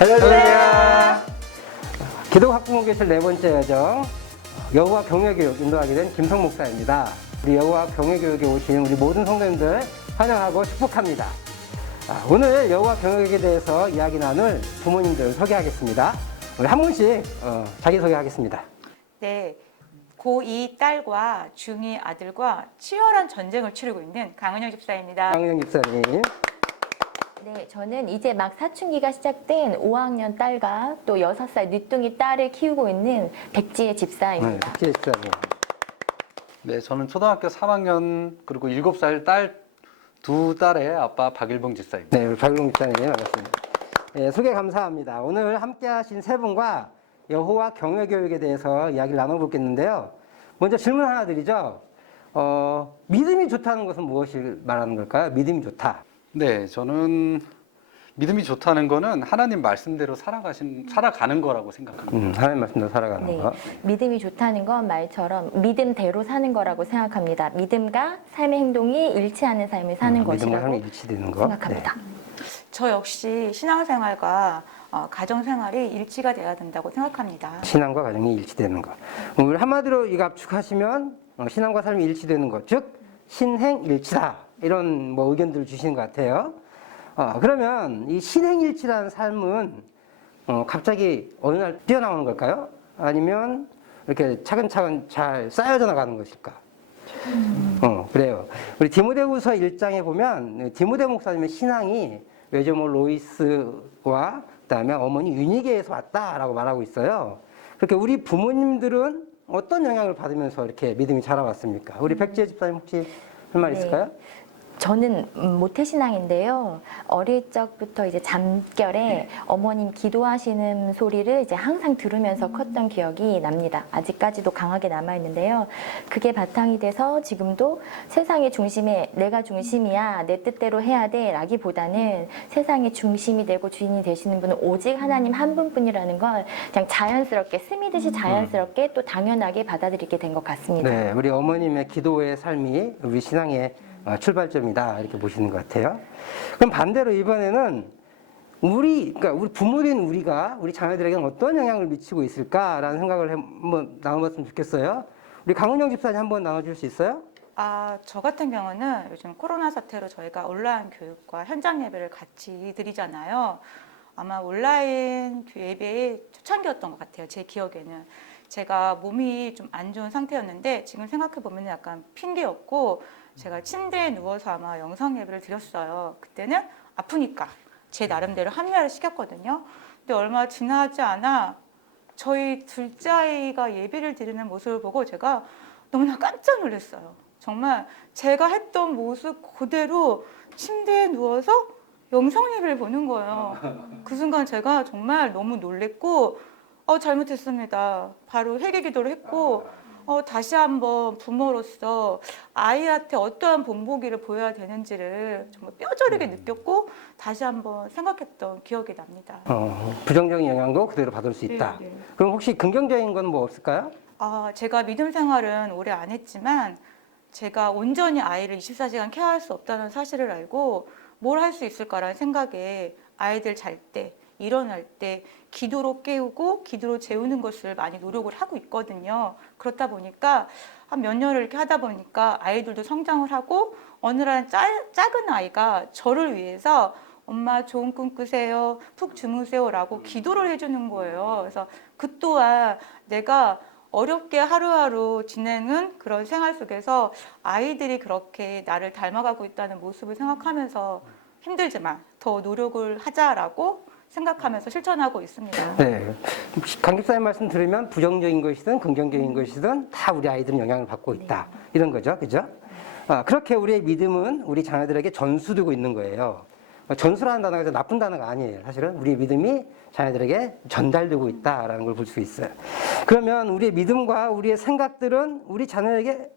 할렐루야! 기독 학부모교실 네 번째 여정, 여호와 경외교육 인도하게 된 김성 목사입니다. 우리 여호와 경외교육에 오신 우리 모든 성도님들 환영하고 축복합니다. 오늘 여호와 경외교육에 대해서 이야기 나눌 부모님들 소개하겠습니다. 우리 한 분씩 자기소개하겠습니다. 네, 고2 딸과 중2 아들과 치열한 전쟁을 치르고 있는 강은영 집사입니다. 강은영 집사님. 네, 저는 이제 막 사춘기가 시작된 5학년 딸과 또 6살 늦둥이 딸을 키우고 있는 백지혜 집사입니다. 백지혜 집사님. 네, 저는 초등학교 3학년 그리고 7살 딸 두 딸의 아빠 박일봉 집사입니다. 네, 우리 박일봉 집사님 반갑습니다. 네, 소개 감사합니다. 오늘 함께 하신 세 분과 여호와 경외교육에 대해서 이야기를 나눠보겠는데요. 먼저 질문 하나 드리죠. 믿음이 좋다는 것은 무엇을 말하는 걸까요? 믿음이 좋다. 네, 저는 믿음이 좋다는 거는 하나님 말씀대로 살아가는 거라고 생각합니다. 하나님 말씀대로 살아가는 네, 거. 믿음이 좋다는 건 말처럼 믿음대로 사는 거라고 생각합니다. 믿음과 삶의 행동이 일치하는 삶을 사는 믿음과 것이라고 삶이 일치되는 거. 생각합니다. 저 역시 신앙생활과 가정생활이 일치가 돼야 된다고 생각합니다. 신앙과 가정이 일치되는 것. 우리 한마디로 이거 압축하시면 신앙과 삶이 일치되는 것, 즉 신행일치다 이런 뭐 의견들을 주시는 것 같아요. 그러면 이 신행일치라는 삶은 갑자기 어느 날 뛰어나오는 걸까요? 아니면 이렇게 차근차근 잘 쌓여져 나가는 것일까? 그래요. 우리 디모데후서 1장에 보면 디모데 목사님의 신앙이 외조모 로이스와 그다음에 어머니 유니게에서 왔다라고 말하고 있어요. 그렇게 우리 부모님들은 어떤 영향을 받으면서 이렇게 믿음이 자라왔습니까? 우리 백지혜 집사님 혹시 할 말 있을까요? 저는 모태신앙인데요. 어릴 적부터 이제 잠결에 어머님 기도하시는 소리를 이제 항상 들으면서 컸던 기억이 납니다. 아직까지도 강하게 남아있는데요. 그게 바탕이 돼서 지금도 세상의 중심에 내가 중심이야, 내 뜻대로 해야 돼 라기보다는 세상의 중심이 되고 주인이 되시는 분은 오직 하나님 한 분뿐이라는 걸 그냥 자연스럽게 스미듯이 자연스럽게 또 당연하게 받아들이게 된 것 같습니다. 네, 우리 어머님의 기도의 삶이 우리 신앙의 출발점이다 이렇게 보시는 것 같아요. 그럼 반대로 이번에는 그러니까 우리 부모인 우리가 우리 자녀들에게는 어떤 영향을 미치고 있을까라는 생각을 한번 나눠봤으면 좋겠어요. 우리 강은영 집사님 한번 나눠줄 수 있어요? 저 같은 경우는 요즘 코로나 사태로 저희가 온라인 교육과 현장 예배를 같이 드리잖아요. 아마 온라인 예배의 초창기였던 것 같아요. 제 기억에는. 제가 몸이 좀 안 좋은 상태였는데 지금 생각해보면 약간 핑계였고 제가 침대에 누워서 아마 영상 예배를 드렸어요. 그때는 아프니까 제 나름대로 합리화를 시켰거든요. 근데 얼마 지나지 않아 저희 둘째 아이가 예배를 드리는 모습을 보고 제가 너무나 깜짝 놀랐어요. 정말 제가 했던 모습 그대로 침대에 누워서 영상 예배를 보는 거예요. 그 순간 제가 정말 너무 놀랬고 잘못했습니다. 바로 회개 기도를 했고 다시 한번 부모로서 아이한테 어떠한 본보기를 보여야 되는지를 정말 뼈저리게 느꼈고 다시 한번 생각했던 기억이 납니다. 부정적인 영향도 그대로 받을 수 있다. 네. 그럼 혹시 긍정적인 건 뭐 없을까요? 제가 믿음 생활은 오래 안 했지만 제가 온전히 아이를 24시간 케어할 수 없다는 사실을 알고 뭘 할 수 있을까라는 생각에 아이들 잘 때, 일어날 때 기도로 깨우고 기도로 재우는 것을 많이 노력을 하고 있거든요. 그렇다 보니까 한 몇 년을 이렇게 하다 보니까 아이들도 성장을 하고 어느 날 작은 아이가 저를 위해서 엄마 좋은 꿈 꾸세요, 푹 주무세요 라고 기도를 해주는 거예요. 그래서 그 또한 내가 어렵게 하루하루 지내는 그런 생활 속에서 아이들이 그렇게 나를 닮아가고 있다는 모습을 생각하면서 힘들지만 더 노력을 하자라고 생각하면서 실천하고 있습니다. 네. 강 집사님 말씀 들으면 부정적인 것이든 긍정적인 것이든 다 우리 아이들은 영향을 받고 있다. 이런 거죠. 그죠? 그렇게 우리의 믿음은 우리 자녀들에게 전수되고 있는 거예요. 전수라는 단어가 나쁜 단어가 아니에요. 사실은 우리의 믿음이 자녀들에게 전달되고 있다라는 걸 볼 수 있어요. 그러면 우리의 믿음과 우리의 생각들은 우리 자녀에게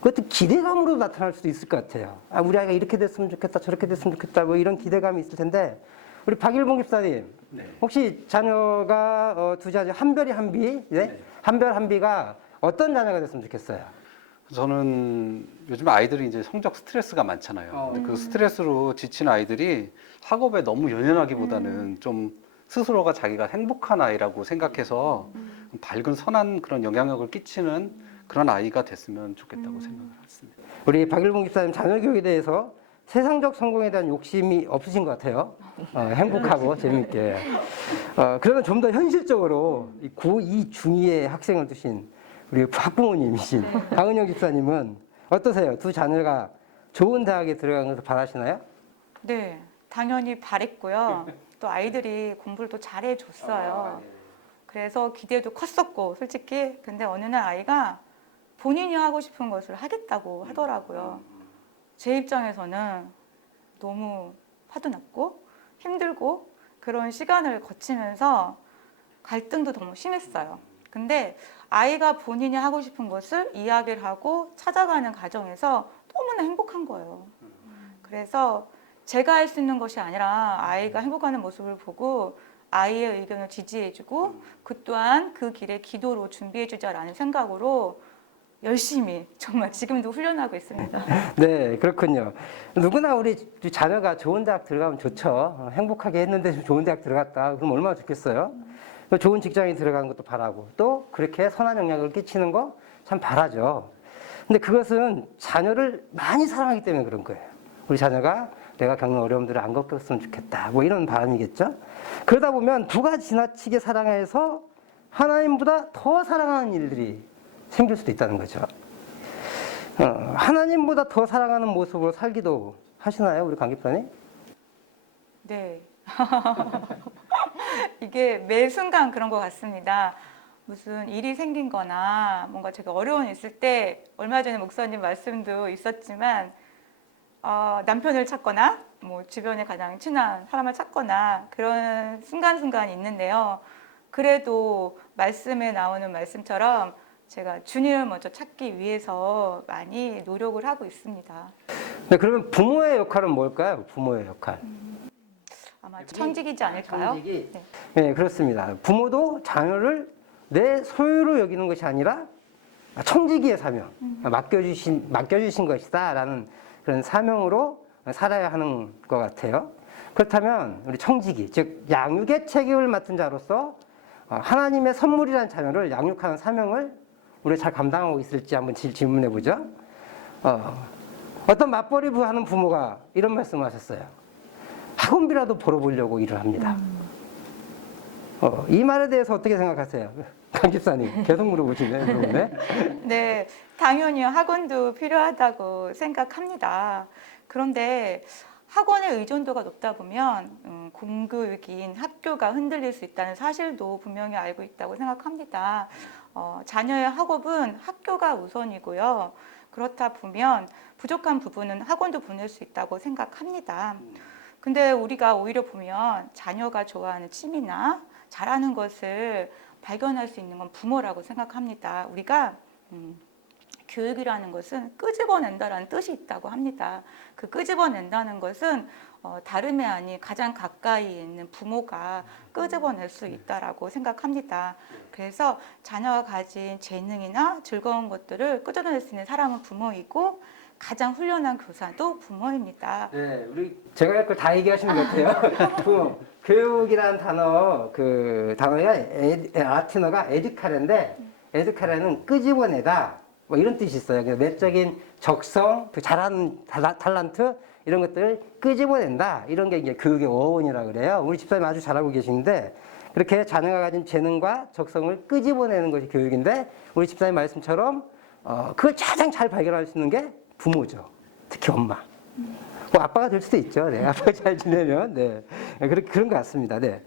그것도 기대감으로 나타날 수도 있을 것 같아요. 우리 아이가 이렇게 됐으면 좋겠다, 저렇게 됐으면 좋겠다, 뭐 이런 기대감이 있을 텐데, 우리 박일봉 집사님, 네. 혹시 자녀가 두 자녀, 한별이 한비, 네? 네. 한별 한비가 어떤 자녀가 됐으면 좋겠어요? 저는 요즘 아이들이 이제 성적 스트레스가 많잖아요. 근데 그 스트레스로 지친 아이들이 학업에 너무 연연하기보다는 좀 스스로가 자기가 행복한 아이라고 생각해서 밝은 선한 그런 영향력을 끼치는 그런 아이가 됐으면 좋겠다고 생각을 했습니다. 우리 박일봉 집사님 자녀 교육에 대해서 세상적 성공에 대한 욕심이 없으신 것 같아요. 행복하고 재밌게. 그러면 좀 더 현실적으로 이 고2 중2의 학생을 두신 우리 학부모님이신 강은영 집사님은 어떠세요? 두 자녀가 좋은 대학에 들어간 것을 바라시나요? 네, 당연히 바랬고요. 또 아이들이 공부를 또 잘해줬어요. 그래서 기대도 컸었고, 솔직히. 근데 어느 날 아이가 본인이 하고 싶은 것을 하겠다고 하더라고요. 제 입장에서는 너무 화도 났고 힘들고 그런 시간을 거치면서 갈등도 너무 심했어요. 근데 아이가 본인이 하고 싶은 것을 이야기를 하고 찾아가는 과정에서 너무나 행복한 거예요. 그래서 제가 할 수 있는 것이 아니라 아이가 행복하는 모습을 보고 아이의 의견을 지지해주고 그 또한 그 길에 기도로 준비해주자라는 생각으로 열심히 정말 지금도 훈련하고 있습니다. 네, 그렇군요. 누구나 우리 자녀가 좋은 대학 들어가면 좋죠. 행복하게 했는데 좋은 대학 들어갔다. 그럼 얼마나 좋겠어요? 좋은 직장에 들어가는 것도 바라고 또 그렇게 선한 영향을 끼치는 거 참 바라죠. 근데 그것은 자녀를 많이 사랑하기 때문에 그런 거예요. 우리 자녀가 내가 겪는 어려움들을 안 겪었으면 좋겠다. 뭐 이런 바람이겠죠. 그러다 보면 누가 지나치게 사랑해서 하나님보다 더 사랑하는 일들이 생길 수도 있다는 거죠. 하나님보다 더 사랑하는 모습으로 살기도 하시나요, 우리 강 집사님? 네. 이게 매 순간 그런 것 같습니다. 무슨 일이 생긴 거나 뭔가 제가 어려운 일 있을 때 얼마 전에 목사님 말씀도 있었지만 남편을 찾거나 뭐 주변에 가장 친한 사람을 찾거나 그런 순간순간이 있는데요. 그래도 말씀에 나오는 말씀처럼 제가 주님을 먼저 찾기 위해서 많이 노력을 하고 있습니다. 네, 그러면 부모의 역할은 뭘까요? 부모의 역할. 아마 청직이지 않을까요? 청직이? 네. 네, 그렇습니다. 부모도 자녀를 내 소유로 여기는 것이 아니라 청지기의 사명, 맡겨주신 것이다라는 그런 사명으로 살아야 하는 것 같아요. 그렇다면 우리 청지기, 즉 양육의 책임을 맡은 자로서 하나님의 선물이라는 자녀를 양육하는 사명을 우리 잘 감당하고 있을지 한번 질문해 보죠. 어떤 맞벌이 하는 부모가 이런 말씀을 하셨어요. 학원비라도 벌어보려고 일을 합니다. 이 말에 대해서 어떻게 생각하세요? 강 집사님 계속 물어보시네. 네, 당연히 학원도 필요하다고 생각합니다. 그런데 학원의 의존도가 높다 보면 공교육인 학교가 흔들릴 수 있다는 사실도 분명히 알고 있다고 생각합니다. 자녀의 학업은 학교가 우선이고요. 그렇다 보면 부족한 부분은 학원도 보낼 수 있다고 생각합니다. 근데 우리가 오히려 보면 자녀가 좋아하는 취미나 잘하는 것을 발견할 수 있는 건 부모라고 생각합니다. 우리가 교육이라는 것은 끄집어낸다라는 뜻이 있다고 합니다. 그 끄집어낸다는 것은 다름이 아닌 가장 가까이 있는 부모가 끄집어낼 수 있다라고 생각합니다. 그래서 자녀가 가진 재능이나 즐거운 것들을 끄집어낼 수 있는 사람은 부모이고 가장 훌륭한 교사도 부모입니다. 네, 제가 할 걸 다 얘기하시는 것 같아요. 부모. 교육이라는 단어, 그 단어가 라틴어가 에듀카레인데, 에듀카레는 끄집어내다, 뭐 이런 뜻이 있어요. 내적인 적성, 잘하는 탤런트, 이런 것들을 끄집어낸다. 이런 게 이제 교육의 어원이라고 그래요. 우리 집사님 아주 잘하고 계시는데, 그렇게 자녀가 가진 재능과 적성을 끄집어내는 것이 교육인데, 우리 집사님 말씀처럼, 그걸 가장 잘 발견할 수 있는 게 부모죠. 특히 엄마. 뭐 아빠가 될 수도 있죠. 네, 아빠가 잘 지내면. 네. 그런 것 같습니다. 네.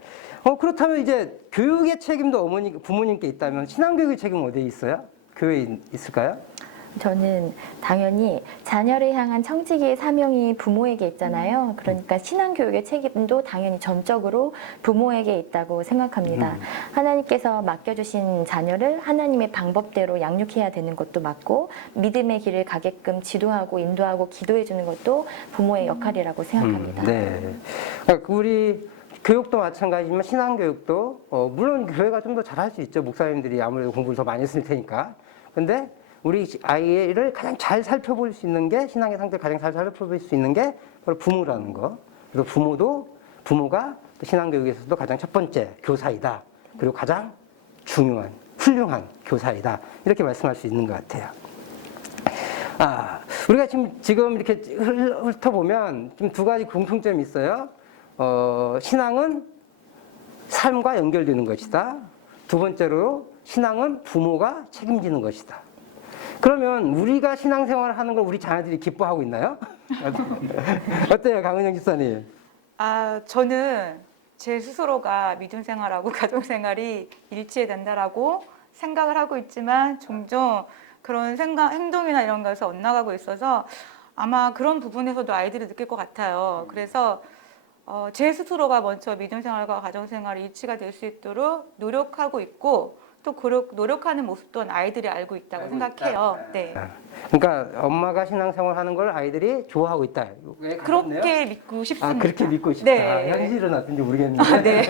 그렇다면 이제 교육의 책임도 부모님께 있다면 신앙교육의 책임은 어디에 있어요? 교회에 있을까요? 저는 당연히 자녀를 향한 청지기의 사명이 부모에게 있잖아요. 그러니까 신앙교육의 책임도 당연히 전적으로 부모에게 있다고 생각합니다. 하나님께서 맡겨주신 자녀를 하나님의 방법대로 양육해야 되는 것도 맞고 믿음의 길을 가게끔 지도하고 인도하고 기도해 주는 것도 부모의 역할이라고 생각합니다. 네. 그러니까 우리 교육도 마찬가지지만 신앙교육도 물론 교회가 좀 더 잘할 수 있죠. 목사님들이 아무래도 공부를 더 많이 했을 테니까. 근데 우리 아이를 가장 잘 살펴볼 수 있는 게 신앙의 상태를 가장 잘 살펴볼 수 있는 게 바로 부모라는 거. 그래서 부모가 또 신앙교육에서도 가장 첫 번째 교사이다. 그리고 가장 중요한 훌륭한 교사이다. 이렇게 말씀할 수 있는 것 같아요. 우리가 지금 이렇게 훑어보면 좀 두 가지 공통점이 있어요. 신앙은 삶과 연결되는 것이다. 두 번째로 신앙은 부모가 책임지는 것이다. 그러면 우리가 신앙생활을 하는 걸 우리 자녀들이 기뻐하고 있나요? 어때요, 강은영 집사님? 저는 제 스스로가 믿음 생활하고 가정 생활이 일치해야 된다라고 생각을 하고 있지만 종종 그런 행동이나 이런 것에서 엇나가고 있어서 아마 그런 부분에서도 아이들이 느낄 것 같아요. 그래서 제 스스로가 먼저 믿음 생활과 가정 생활이 일치가 될 수 있도록 노력하고 있고 또 노력하는 모습도 아이들이 알고 있다고 생각해요. 네. 그러니까 엄마가 신앙생활 하는 걸 아이들이 좋아하고 있다. 그렇게 믿고 싶습니다. 그렇게 믿고 싶다. 네. 현실은 어떤지 모르겠는데. 네.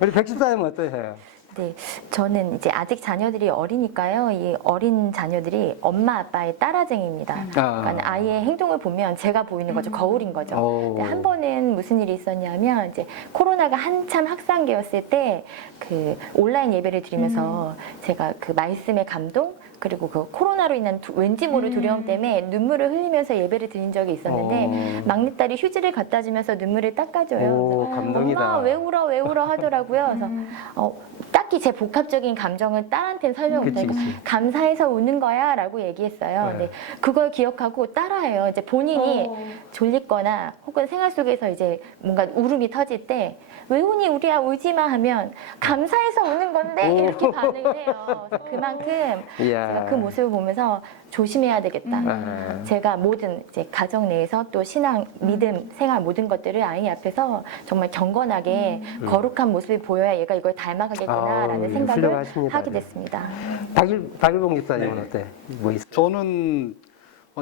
우리 백집사님은 어떠세요? 네, 저는 이제 아직 자녀들이 어리니까요. 이 어린 자녀들이 엄마 아빠의 따라쟁이입니다. 그러니까 아이의 행동을 보면 제가 보이는 거죠. 거울인 거죠. 근데 한 번은 무슨 일이 있었냐면 이제 코로나가 한참 확산기였을 때 그 온라인 예배를 드리면서 제가 그 말씀의 감동 그리고 그 코로나로 인한 왠지 모를 두려움 때문에 눈물을 흘리면서 예배를 드린 적이 있었는데 막내딸이 휴지를 갖다 주면서 눈물을 닦아줘요. 감동이다. 엄마 왜 울어 하더라고요. 그래서 딱히 제 복합적인 감정을 딸한테는 설명 못하니까 감사해서 우는 거야라고 얘기했어요. 근데 그걸 기억하고 따라해요. 이제 본인이 졸리거나 혹은 생활 속에서 이제 뭔가 울음이 터질 때 왜 우니 우리야 울지 마 하면 감사해서 우는 건데 이렇게 반응을 해요. 그래서 그만큼 제가 그 모습을 보면서 조심해야 되겠다. 제가 모든 이제 가정 내에서 또 신앙, 믿음, 생활 모든 것들을 아이 앞에서 정말 경건하게 거룩한 모습을 보여야 얘가 이걸 닮아가겠구나라는 생각을 훌륭하십니다. 하게 됐습니다. 박일봉 집사님은 어때? 뭐 있어요? 저는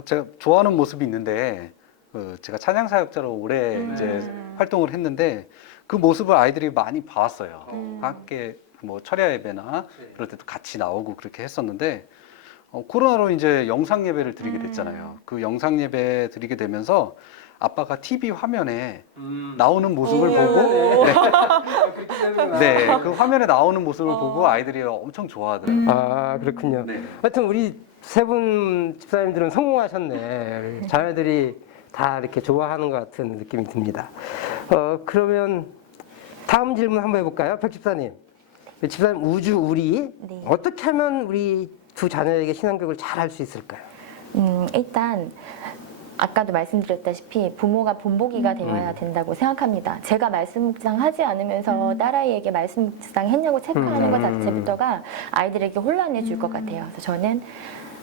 제가 좋아하는 모습이 있는데 제가 찬양 사역자로 오래 이제 활동을 했는데 그 모습을 아이들이 많이 봐왔어요. 함께 뭐 철야 예배나 그럴 때도 같이 나오고 그렇게 했었는데 코로나로 이제 영상 예배를 드리게 됐잖아요. 그 영상 예배 드리게 되면서 아빠가 TV 화면에 나오는 모습을 보고 네, 그 화면에 나오는 모습을 보고 아이들이 엄청 좋아하더라고요. 그렇군요. 네. 하여튼 우리 세 분 집사님들은 성공하셨네. 자녀들이 다 이렇게 좋아하는 것 같은 느낌이 듭니다. 그러면 다음 질문 한번 해볼까요? 백 집사님. 집사님 우주 우리 네. 어떻게 하면 우리 두 자녀에게 신앙교육을 잘 할 수 있을까요? 일단 아까도 말씀드렸다시피 부모가 본보기가 되어야 된다고 생각합니다. 제가 말씀 묵상 하지 않으면서 딸아이에게 말씀 묵상 했냐고 체크하는 것 자체부터가 아이들에게 혼란해 줄 것 같아요. 그래서 저는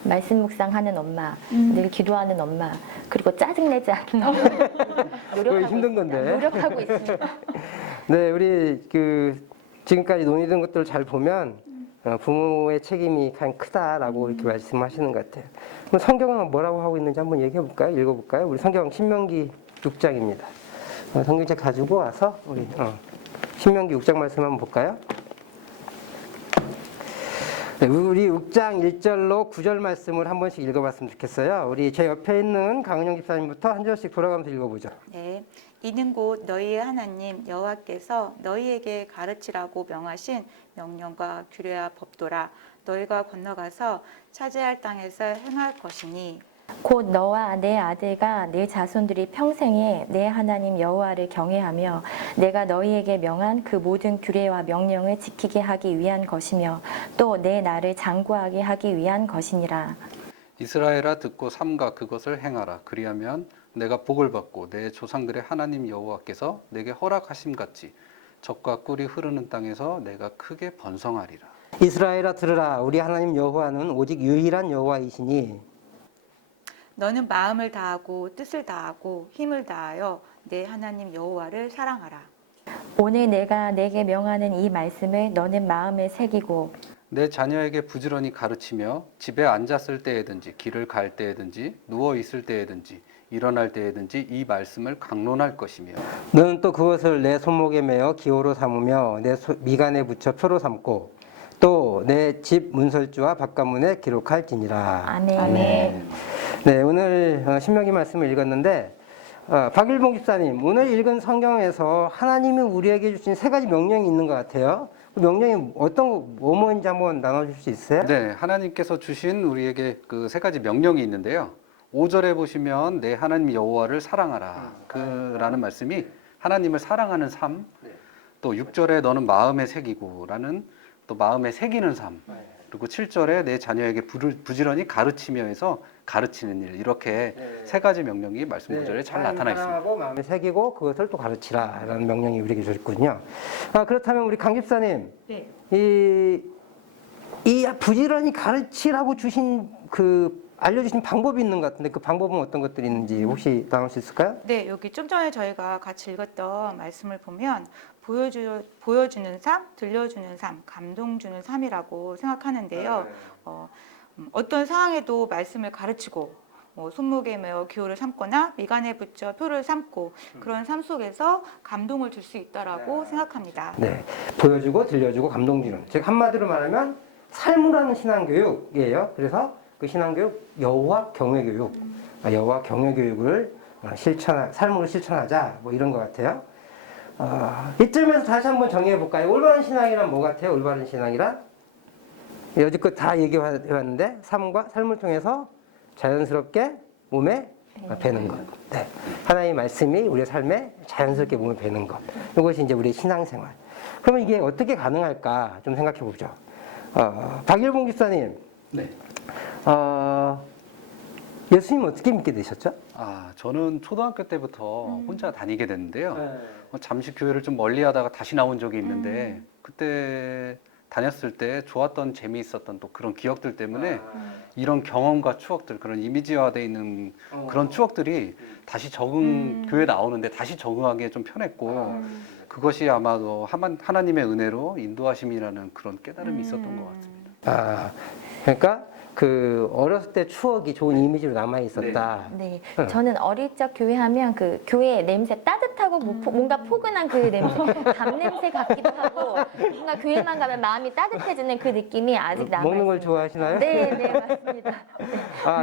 말씀 묵상하는 엄마, 늘 기도하는 엄마, 그리고 짜증내지 않는 엄마 노력하고 힘든 건데. 있습니다. 노력하고 있습니다. 네, 우리 지금까지 논의된 것들을 잘 보면 부모의 책임이 가장 크다라고 이렇게 말씀하시는 것 같아요. 그럼 성경은 뭐라고 하고 있는지 한번 얘기해 볼까요? 읽어 볼까요? 우리 성경 신명기 6장입니다. 성경책 가지고 와서 우리 신명기 6장 말씀 한번 볼까요? 네, 우리 6장 1절로 9절 말씀을 한 번씩 읽어봤으면 좋겠어요. 우리 제 옆에 있는 강은영 집사님부터 한 절씩 돌아가면서 읽어보죠. 네, 이는 곧 너희의 하나님 여호와께서 너희에게 가르치라고 명하신 명령과 규례와 법도라. 너희가 건너가서 차지할 땅에서 행할 것이니 곧 너와 내 아들과 내 자손들이 평생에 내 하나님 여호와를 경외하며 내가 너희에게 명한 그 모든 규례와 명령을 지키게 하기 위한 것이며 또 내 나를 장구하게 하기 위한 것이니라. 이스라엘아 듣고 삼가 그것을 행하라. 그리하면 내가 복을 받고 내 조상들의 하나님 여호와께서 내게 허락하심 같이 젖과 꿀이 흐르는 땅에서 내가 크게 번성하리라. 이스라엘아 들으라. 우리 하나님 여호와는 오직 유일한 여호와이시니 너는 마음을 다하고 뜻을 다하고 힘을 다하여 내 하나님 여호와를 사랑하라. 오늘 내가 내게 명하는 이 말씀을 너는 마음에 새기고 내 자녀에게 부지런히 가르치며 집에 앉았을 때에든지 길을 갈 때에든지 누워 있을 때에든지 일어날 때에든지 이 말씀을 강론할 것이며 너는 또 그것을 내 손목에 매어 기호로 삼으며 내 미간에 붙여 표로 삼고 또 내 집 문설주와 바깥문에 기록할지니라. 아멘. 네, 오늘 신명기 말씀을 읽었는데 박일봉 집사님, 오늘 읽은 성경에서 하나님이 우리에게 주신 세 가지 명령이 있는 것 같아요. 그 명령이 뭐뭐인지 한번 나눠줄 수 있어요? 네, 하나님께서 주신 우리에게 그 세 가지 명령이 있는데요. 5절에 보시면 내 하나님 여호와를 사랑하라. 그라는 말씀이 하나님을 사랑하는 삶. 또 6절에 너는 마음에 새기고라는 또 마음에 새기는 삶. 그리고 7절에 내 자녀에게 부지런히 가르치며 해서 가르치는 일. 이렇게 세 가지 명령이 말씀 구절에 잘 나타나 있습니다. 사랑하고 마음에 새기고 그것을 또 가르치라라는 명령이 우리에게 주셨군요. 그렇다면 우리 강 집사님, 네. 이 부지런히 가르치라고 주신 알려주신 방법이 있는 것 같은데 그 방법은 어떤 것들이 있는지 혹시 나올 수 있을까요? 네, 여기 좀 전에 저희가 같이 읽었던 말씀을 보면 보여주는 삶, 들려주는 삶, 감동 주는 삶이라고 생각하는데요. 어떤 상황에도 말씀을 가르치고 손목에 매어 기호를 삼거나 미간에 붙여 표를 삼고 그런 삶 속에서 감동을 줄 수 있다라고 생각합니다. 네, 보여주고 들려주고 감동 주는, 즉 한마디로 말하면 삶으라는 신앙교육이에요. 그래서 그 신앙교육 여호와 경외교육, 여호와 경외교육을 삶으로 실천하자 뭐 이런 것 같아요. 이쯤에서 다시 한번 정리해 볼까요? 올바른 신앙이란 뭐 같아요? 올바른 신앙이란 여지껏 다 얘기해왔는데 삶을 통해서 자연스럽게 몸에 배는 것. 네. 하나님의 말씀이 우리의 삶에 자연스럽게 몸에 배는 것. 이것이 이제 우리의 신앙생활. 그러면 이게 어떻게 가능할까 좀 생각해 보죠. 박일봉 집사님. 네. 예수님 어떻게 믿게 되셨죠? 저는 초등학교 때부터 혼자 다니게 됐는데요. 잠시 교회를 좀 멀리 하다가 다시 나온 적이 있는데 그때 다녔을 때 좋았던 재미있었던 또 그런 기억들 때문에 이런 경험과 추억들, 그런 이미지화되어 있는 그런 추억들이 다시 교회 나오는데 다시 적응하기에 좀 편했고 그것이 아마도 하나님의 은혜로 인도하심이라는 그런 깨달음이 있었던 것 같습니다. 그러니까 어렸을 때 추억이 좋은 이미지로 남아 있었다. 네, 저는 어릴 적 교회 하면 그 교회 냄새 따뜻하고 뭔가 포근한 그 냄새, 담 냄새 같기도 하고 뭔가 교회만 가면 마음이 따뜻해지는 그 느낌이 아직 남아 있어요. 먹는 걸 좋아하시나요? 네, 네, 맞습니다.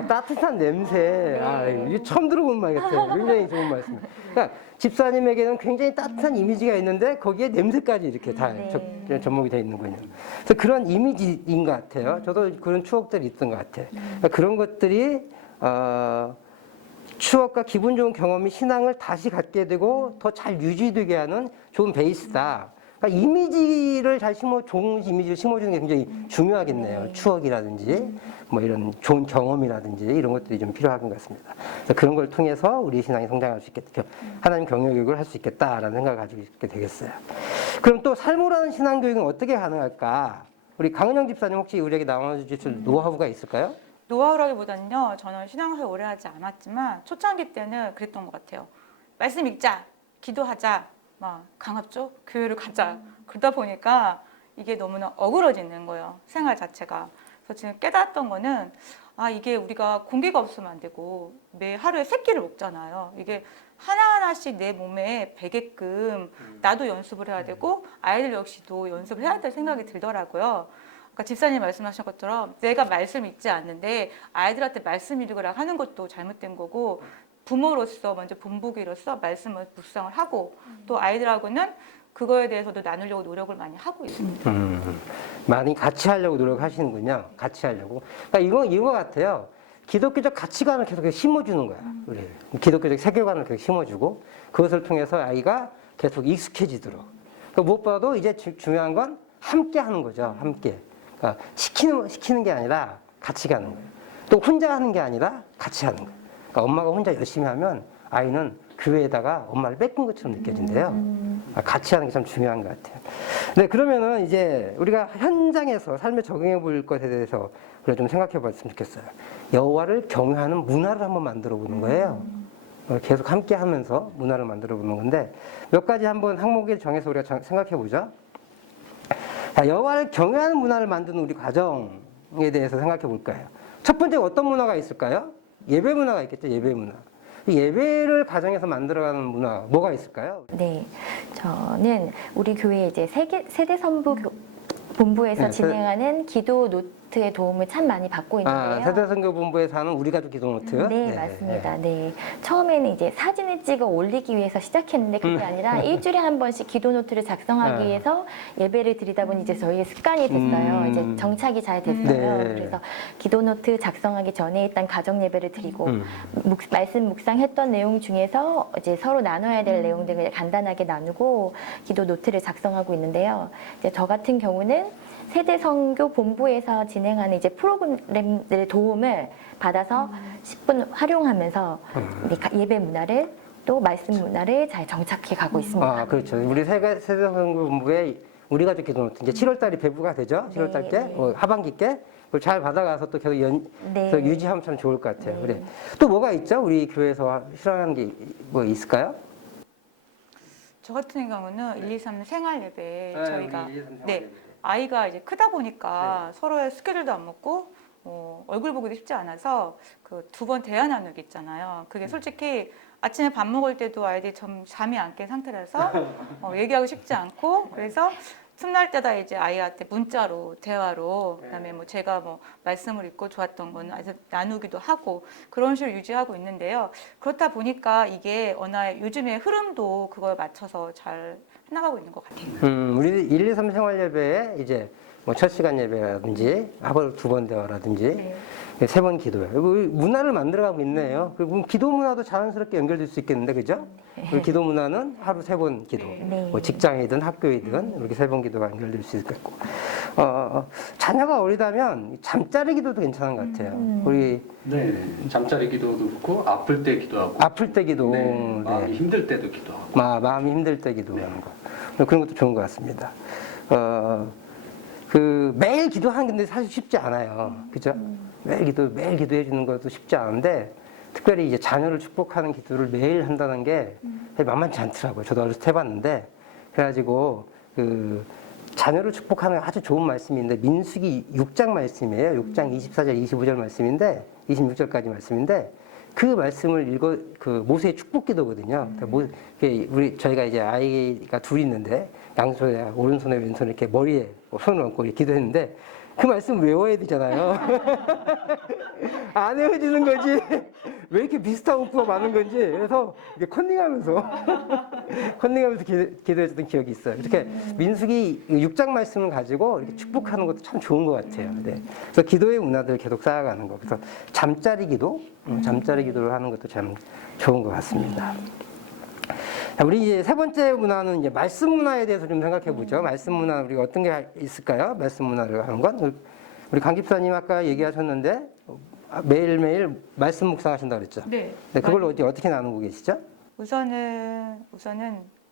따뜻한 냄새. 이게 처음 들어본 말 같아요. 굉장히 좋은 말씀입니다. 그러니까 집사님에게는 굉장히 따뜻한 이미지가 있는데 거기에 냄새까지 이렇게 다 접목이 되어 있는군요. 그래서 그런 이미지인 것 같아요. 저도 그런 추억들이 있던 것 같아요. 그러니까 그런 것들이 추억과 기분 좋은 경험이 신앙을 다시 갖게 되고 더 잘 유지되게 하는 좋은 베이스다. 그러니까 이미지를 좋은 이미지를 심어주는 게 굉장히 중요하겠네요. 추억이라든지 뭐 이런 좋은 경험이라든지 이런 것들이 좀 필요한 것 같습니다. 그래서 그런 걸 통해서 우리 신앙이 성장할 수 있겠다. 하나님 경외 교육을 할 수 있겠다라는 생각을 가지고 있게 되겠어요. 그럼 또 삶으로는 신앙 교육은 어떻게 가능할까? 우리 강은영 집사님 혹시 우리에게 나눠주실 노하우가 있을까요? 노하우라기보다는요, 저는 신앙생활 오래 하지 않았지만 초창기 때는 그랬던 것 같아요. 말씀 읽자, 기도하자, 막 강압적 교회를 가자. 그러다 보니까 이게 너무나 어그러지는 거예요. 생활 자체가. 그래서 지금 깨달았던 거는 이게 우리가 공기가 없으면 안 되고 매 하루에 세 끼를 먹잖아요. 이게 하나하나씩 내 몸에 배게끔 나도 연습을 해야 되고 아이들 역시도 연습을 해야 될 생각이 들더라고요. 아까 집사님 말씀하신 것처럼 내가 말씀 읽지 않는데 아이들한테 말씀 읽으라 하는 것도 잘못된 거고 부모로서 먼저 본보기로서 말씀을 묵상을 하고 또 아이들하고는 그거에 대해서도 나누려고 노력을 많이 하고 있습니다. 많이 같이 하려고 노력하시는군요. 같이 하려고. 그러니까 이거 같아요. 기독교적 가치관을 계속 심어주는 거야. 우리 기독교적 세계관을 계속 심어주고 그것을 통해서 아이가 계속 익숙해지도록. 그러니까 무엇보다도 이제 중요한 건 함께 하는 거죠. 함께. 그러니까 시키는 게 아니라 같이 가는 거예요. 또 혼자 하는 게 아니라 같이 하는 거예요. 그러니까 엄마가 혼자 열심히 하면 아이는 교회에다가 엄마를 뺏긴 것처럼 느껴진대요. 같이 하는 게 참 중요한 것 같아요. 네, 그러면은 이제 우리가 현장에서 삶에 적용해 볼 것에 대해서 좀 생각해 봤으면 좋겠어요. 여호와를 경외하는 문화를 한번 만들어 보는 거예요. 계속 함께 하면서 문화를 만들어 보는 건데 몇 가지 한번 항목을 정해서 우리가 생각해 보죠. 여호와를 경외하는 문화를 만드는 우리 과정에 대해서 생각해 볼까요? 첫 번째 어떤 문화가 있을까요? 예배 문화가 있겠죠. 예배 문화. 예배를 가정에서 만들어가는 문화 뭐가 있을까요? 네, 저는 우리 교회 이제 세대 선부 본부에서 진행하는 기도 기도노트의 도움을 참 많이 받고 있는데요. 세대선교본부에서 하는 우리 가족 기도노트. 네, 맞습니다. 네. 처음에는 이제 사진을 찍어 올리기 위해서 시작했는데 그게 아니라 일주일에 한 번씩 기도노트를 작성하기 위해서 예배를 드리다 보니 이제 저희의 습관이 됐어요. 이제 정착이 잘 됐어요. 네. 그래서 기도노트 작성하기 전에 일단 가정 예배를 드리고 말씀 묵상했던 내용 중에서 이제 서로 나눠야 될 내용들을 간단하게 나누고 기도노트를 작성하고 있는데요. 이제 저 같은 경우는 세대선교 본부에서 진행하는 이제 프로그램들의 도움을 받아서 10분 활용하면서 예배 문화를 또 말씀 문화를 잘 정착해 가고 있습니다. 그렇죠. 우리 세대선교본부의 우리 가족 기도노트 이제 7월달에 배부가 되죠. 7월달 때 하반기 때 그걸 잘 받아가서 또 계속 계속 유지하면 참 좋을 것 같아요. 그래. 또 뭐가 있죠? 우리 교회에서 실현하는 게 뭐 있을까요? 저 같은 경우는 1, 2, 3 생활 예배 저희가 우리 1, 2, 3 생활 네. 예배. 아이가 이제 크다 보니까 서로의 스케줄도 안 맞고 얼굴 보기도 쉽지 않아서 그 2번 대화 나누기 있잖아요. 그게 솔직히 아침에 밥 먹을 때도 아이들이 잠이 안 깬 상태라서 얘기하고 싶지 않고 그래서 틈날 때다 이제 아이한테 문자로 대화로 그다음에 뭐 제가 뭐 말씀을 읽고 좋았던 거는 나누기도 하고 그런 식으로 유지하고 있는데요. 그렇다 보니까 이게 언어의 요즘의 흐름도 그거에 맞춰서 잘 해나가고 있는 것 같아요. 우리 1, 2, 3 생활 예배에 이제 뭐 첫 시간 예배라든지 하루 2번 대화라든지 3번 기도요. 문화를 만들어가고 있네요. 그리고 기도 문화도 자연스럽게 연결될 수 있겠는데, 그죠? 우리 기도 문화는 하루 3번 기도, 뭐 직장이든 학교이든 이렇게 3번 기도가 연결될 수 있겠고, 자녀가 어리다면 잠자리 기도도 괜찮은 것 같아요. 우리 네, 잠자리 기도도 그렇고 아플 때 기도하고 아플 때 기도, 네, 마음이 힘들 때도 기도하고 마음이 힘들 때 기도하는 거, 그런 것도 좋은 것 같습니다. 매일 기도하는 건데 사실 쉽지 않아요. 그죠? 매일 기도해 주는 것도 쉽지 않은데, 특별히 이제 자녀를 축복하는 기도를 매일 한다는 게 만만치 않더라고요. 저도 어렸을 때 해봤는데, 그래가지고, 자녀를 축복하는 아주 좋은 말씀인데, 민수기 6장 말씀이에요. 6장 24절, 25절 말씀인데, 26절까지 말씀인데, 그 말씀을 모세의 축복 기도거든요. 저희가 이제 아이가 둘이 있는데, 양손에, 오른손에, 왼손에 이렇게 머리에 손을 얹고 이렇게 기도했는데, 그 말씀 외워야 되잖아요. 안 외워지는 거지. 왜 이렇게 비슷한 옥구가 많은 건지. 그래서 이게 컨닝하면서 기도했던 기억이 있어요. 이렇게 민수기 6장 말씀을 가지고 이렇게 축복하는 것도 참 좋은 것 같아요. 네. 그래서 기도의 문화들을 계속 쌓아가는 거. 그래서 잠자리 기도를 하는 것도 참 좋은 것 같습니다. 자, 우리 이제 세 번째 문화는 이제 말씀 문화에 대해서 좀 생각해 보죠. 말씀 문화 우리가 어떤 게 있을까요? 말씀 문화를 하는 건 우리 강 집사님 아까 얘기하셨는데 매일매일 말씀 묵상하신다 그랬죠. 네. 네, 그걸 어떻게 나누고 계시죠? 우선은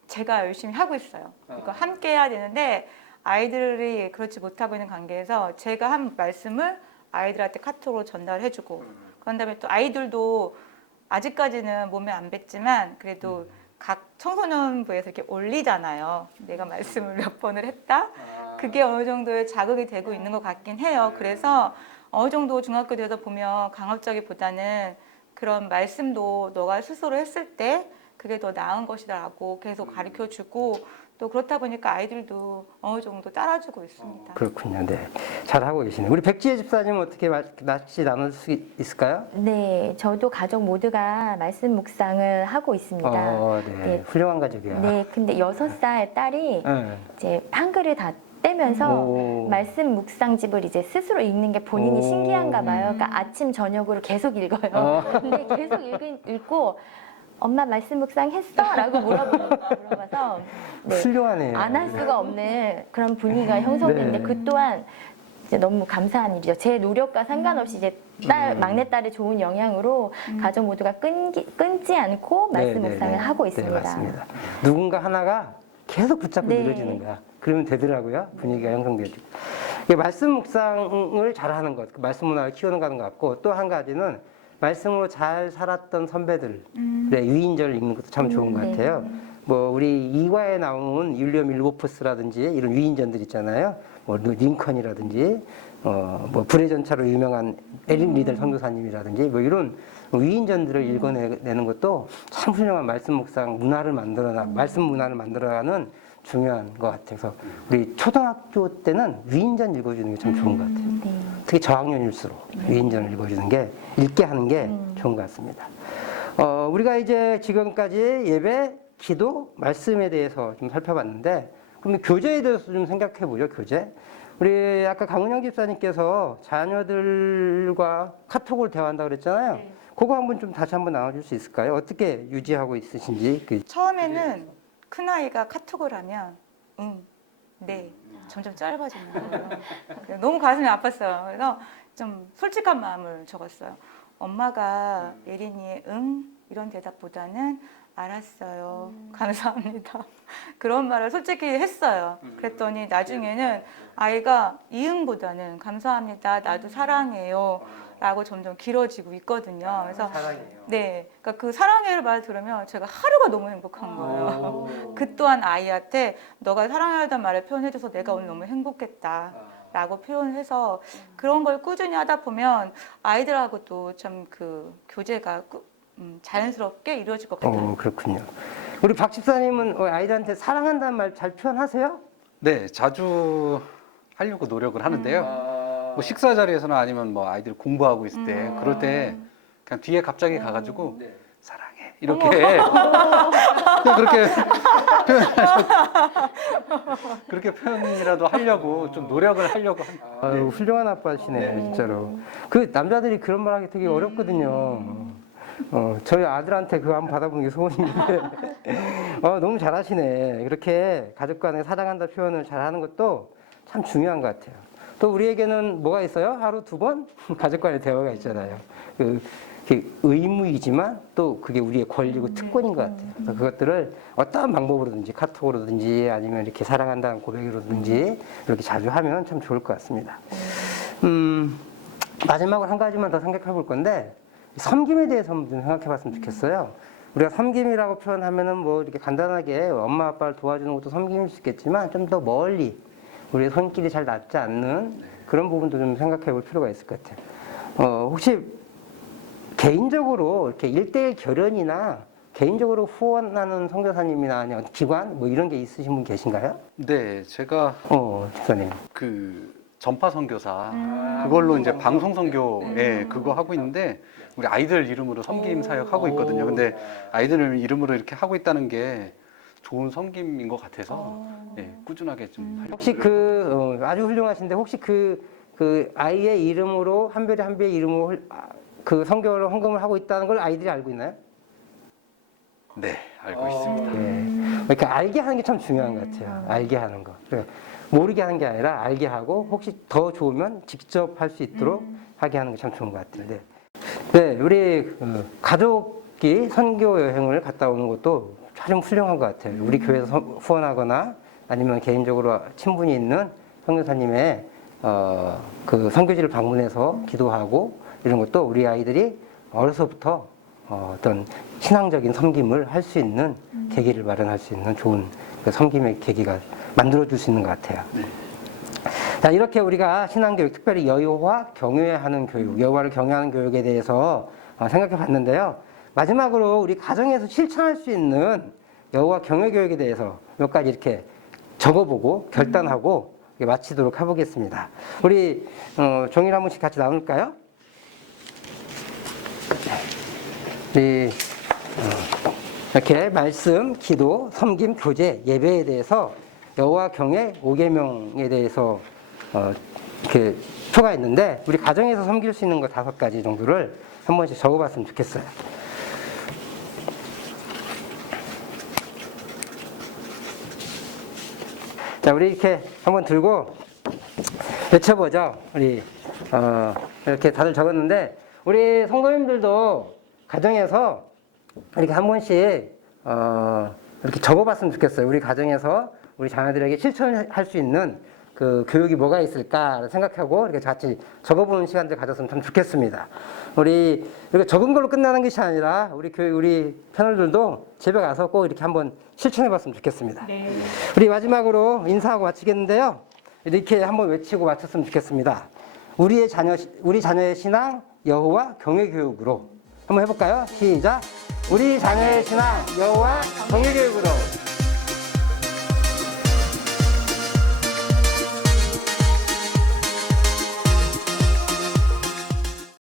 제가 열심히 하고 있어요. 그러니까 함께 해야 되는데 아이들이 그렇지 못하고 있는 관계에서 제가 한 말씀을 아이들한테 카톡으로 전달해주고 그런 다음에 또 아이들도 아직까지는 몸에 안 뱉지만 그래도 각 청소년부에서 이렇게 올리잖아요. 내가 말씀을 몇 번을 했다. 그게 어느 정도의 자극이 되고 있는 것 같긴 해요. 그래서 어느 정도 중학교 되다 보면 강압적이보다는 그런 말씀도 너가 스스로 했을 때 그게 더 나은 것이다라고 계속 가르쳐주고 또 그렇다 보니까 아이들도 어느 정도 따라주고 있습니다. 그렇군요. 네. 잘하고 계시네요. 우리 백지혜 집사님은 어떻게 같이 나눌 수 있을까요? 네, 저도 가족 모두가 말씀 묵상을 하고 있습니다. 네. 훌륭한 가족이야. 네, 근데 6살 딸이 이제 한글을 다 떼면서 말씀 묵상집을 이제 스스로 읽는 게 본인이 신기한가 봐요. 그러니까 아침 저녁으로 계속 읽어요. 근데 계속 읽고 엄마 말씀 묵상 했어? 라고 물어봐서 네, 훌륭하네요. 안 할 수가 없는 그런 분위기가 형성되는데 그 또한 이제 너무 감사한 일이죠. 제 노력과 상관없이 이제 막내딸의 좋은 영향으로 가족 모두가 끊지 않고 말씀 묵상을 하고 있습니다. 네, 맞습니다. 누군가 하나가 계속 붙잡고 늘어지는 거야. 그러면 되더라고요. 분위기가 형성되죠. 말씀 묵상을 잘하는 것, 말씀 문화를 키우는 것 같고 또 한 가지는 말씀으로 잘 살았던 선배들의 위인전을 읽는 것도 참 좋은 것 같아요. 뭐 우리 2과에 나오는 윌리엄 윌버포스라든지 이런 위인전들 있잖아요. 뭐 링컨이라든지 뭐 불의 전차로 유명한 에린 리델 선교사님이라든지 뭐 이런 위인전들을 읽어내는 것도 참 훌륭한 말씀 묵상 문화를 말씀 문화를 만들어가는 중요한 것 같아서 우리 초등학교 때는 위인전 읽어주는 게 참 좋은 것 같아요. 네. 특히 저학년일수록 위인전을 읽어주는 게 읽게 하는 게 좋은 것 같습니다. 우리가 이제 지금까지 예배, 기도, 말씀에 대해서 좀 살펴봤는데 그럼 교제에 대해서 좀 생각해 보죠. 교제. 우리 아까 강은영 집사님께서 자녀들과 카톡을 대화한다고 그랬잖아요. 그거 한번 좀 다시 한번 나눠줄 수 있을까요? 어떻게 유지하고 있으신지. 처음에는 큰 아이가 카톡을 하면 네 점점 짧아지는 거예요. 너무 가슴이 아팠어요. 그래서 좀 솔직한 마음을 적었어요. 엄마가 예린이의 이런 대답보다는 알았어요. 감사합니다. 그런 말을 솔직히 했어요. 그랬더니 나중에는 아이가 이응보다는 감사합니다. 나도 사랑해요. 라고 점점 길어지고 있거든요. 그래서 사랑해요. 네, 그러니까 그 사랑해를 말 들으면 제가 하루가 너무 행복한 거예요. 그 또한 아이한테 너가 사랑해라는 말을 표현해줘서 내가 오늘 너무 행복했다. 라고 표현해서 그런 걸 꾸준히 하다 보면 아이들하고도 참 그 교제가 자연스럽게 이루어질 것 같아요. 그렇군요. 우리 박 집사님은 아이들한테 사랑한다는 말 잘 표현하세요? 네, 자주 하려고 노력을 하는데요. 뭐 식사 자리에서나 아니면 뭐 아이들 공부하고 있을 때 그럴 때 그냥 뒤에 갑자기 가가지고 사랑해 이렇게 그냥 그렇게 표현이라도 하려고 좀 노력을 하려고 합니다. 아유, 훌륭한 아빠시네, 진짜로. 그 남자들이 그런 말 하기 되게 어렵거든요. 저희 아들한테 그거 한번 받아본 게 소원인데, 너무 잘하시네. 그렇게 가족 간에 사랑한다 표현을 잘하는 것도 참 중요한 것 같아요. 또 우리에게는 뭐가 있어요? 하루 2번 가족 간의 대화가 있잖아요. 그게 의무이지만 또 그게 우리의 권리고 특권인 것 같아요. 그래서 그것들을 어떠한 방법으로든지 카톡으로든지 아니면 이렇게 사랑한다는 고백으로든지 이렇게 자주 하면 참 좋을 것 같습니다. 마지막으로 한 가지만 더 생각해 볼 건데 섬김에 대해서 한번 좀 생각해 봤으면 좋겠어요. 우리가 섬김이라고 표현하면은 뭐 이렇게 간단하게 엄마 아빠를 도와주는 것도 섬김일 수 있겠지만 좀 더 멀리 우리의 손길이 잘 닿지 않는 그런 부분도 좀 생각해 볼 필요가 있을 것 같아요. 혹시 개인적으로 이렇게 1:1 결연이나 개인적으로 후원하는 선교사님이나 아니면 기관 뭐 이런 게 있으신 분 계신가요? 네, 제가 집사님. 그 전파 선교사 그걸로 이제 방송 선교에 그거 하고 있는데 우리 아이들 이름으로 섬김 사역 하고 있거든요. 근데 아이들 이름으로 이렇게 하고 있다는 게 좋은 섬김인 것 같아서 꾸준하게 좀 하려고. 혹시 아주 훌륭하신데 혹시 그 아이의 이름으로 한별의 이름으로 그 선교를 헌금을 하고 있다는 걸 아이들이 알고 있나요? 네, 알고 있습니다. 그러니까 알게 하는 게 참 중요한 것 같아요. 알게 하는 거. 모르게 하는 게 아니라 알게 하고 혹시 더 좋으면 직접 할 수 있도록 하게 하는 게 참 좋은 것 같아요. 네, 우리 가족이 선교 여행을 갔다 오는 것도 참 훌륭한 것 같아요. 우리 교회에서 후원하거나 아니면 개인적으로 친분이 있는 선교사님의 그 선교지를 방문해서 기도하고 이런 것도 우리 아이들이 어려서부터 어떤 신앙적인 섬김을 할 수 있는 계기를 마련할 수 있는 좋은 그 섬김의 계기가 만들어줄 수 있는 것 같아요. 자, 이렇게 우리가 신앙교육, 특별히 여호와 경외하는 교육, 여호와를 경외하는 교육에 대해서 생각해 봤는데요. 마지막으로 우리 가정에서 실천할 수 있는 여호와 경외 교육에 대해서 몇 가지 이렇게 적어보고 결단하고 마치도록 해보겠습니다. 우리 종이를 한 번씩 같이 나눌까요? 우리 이렇게 말씀, 기도, 섬김, 교제, 예배에 대해서 여호와 경외 5계명에 대해서 이렇게 표가 있는데 우리 가정에서 섬길 수 있는 거 5가지 정도를 한 번씩 적어봤으면 좋겠어요. 자, 우리 이렇게 한번 들고 외쳐보죠. 우리 이렇게 다들 적었는데 우리 성도님들도 가정에서 이렇게 한 번씩 이렇게 적어봤으면 좋겠어요. 우리 가정에서 우리 자녀들에게 실천할 수 있는 그 교육이 뭐가 있을까 생각하고 이렇게 같이 적어보는 시간들 가졌으면 참 좋겠습니다. 우리 이렇게 적은 걸로 끝나는 것이 아니라 우리 패널들도 집에 가서 꼭 이렇게 한번 실천해봤으면 좋겠습니다. 네. 우리 마지막으로 인사하고 마치겠는데요. 이렇게 한번 외치고 마쳤으면 좋겠습니다. 우리 자녀의 신앙 여호와 경외 교육으로 한번 해볼까요? 시작. 우리 자녀의 신앙 여호와 경외 교육으로.